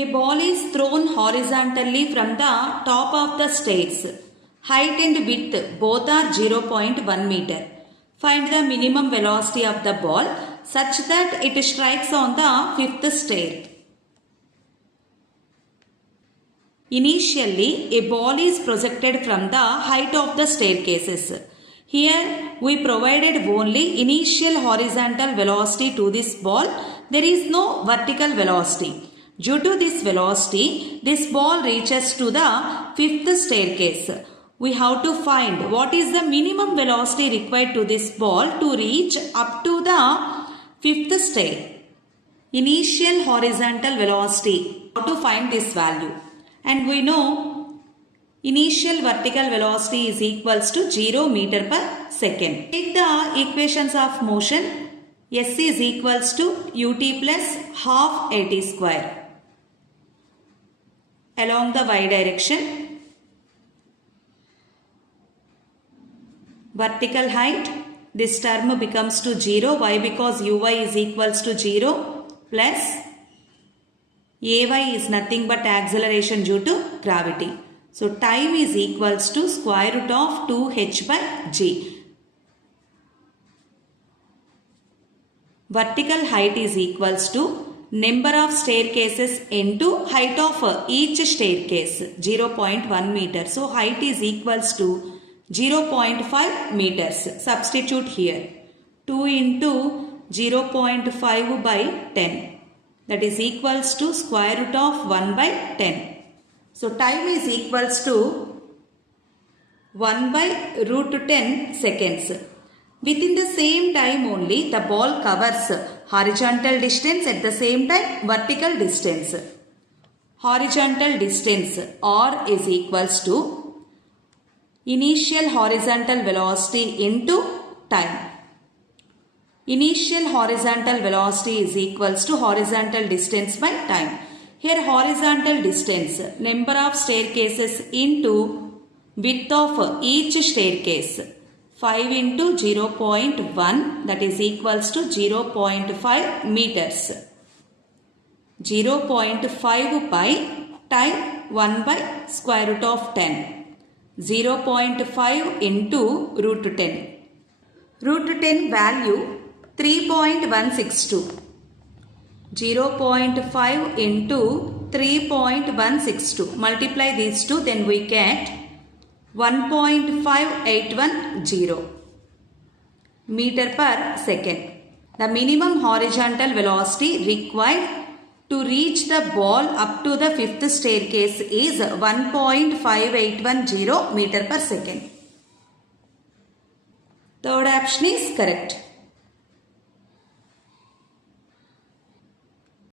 A ball is thrown horizontally from the top of the stairs. Height and width both are 0.1 meter. Find the minimum velocity of the ball such that it strikes on the fifth stair. Initially, a ball is projected from the height of the staircases. Here, we provided only initial horizontal velocity to this ball. There is no vertical velocity. Due to this velocity, this ball reaches to the fifth staircase. We have to find what is the minimum velocity required to this ball to reach up to the fifth stair. Initial horizontal velocity. How to find this value? And we know initial vertical velocity is equals to 0 meter per second. Take the equations of motion. S is equals to ut plus half at square along the y direction. Vertical height, this term becomes to 0. Why? Because uy is equals to 0 plus ay is nothing but acceleration due to gravity. So time is equals to square root of 2h by g. Vertical height is equals to number of staircases into height of each staircase 0.1 meter. So height is equals to 0.5 meters. Substitute here 2 into 0.5 by 10. That is equals to square root of 1 by 10. So time is equals to 1 by root 10 seconds. Within the same time only the ball covers horizontal distance, at the same time vertical distance. Horizontal distance R is equals to initial horizontal velocity into time. Initial horizontal velocity is equals to horizontal distance by time. Here horizontal distance, number of staircases into width of each staircase. 5 into 0.1, that is equals to 0.5 meters. 0.5 by time 1 by square root of 10. 0.5 into root 10. Root 10 value 3.162. 0.5 into 3.162. Multiply these two, then we get 1.5810 meter per second. The minimum horizontal velocity required to reach the ball up to the fifth staircase is 1.5810 meter per second. Third option is correct.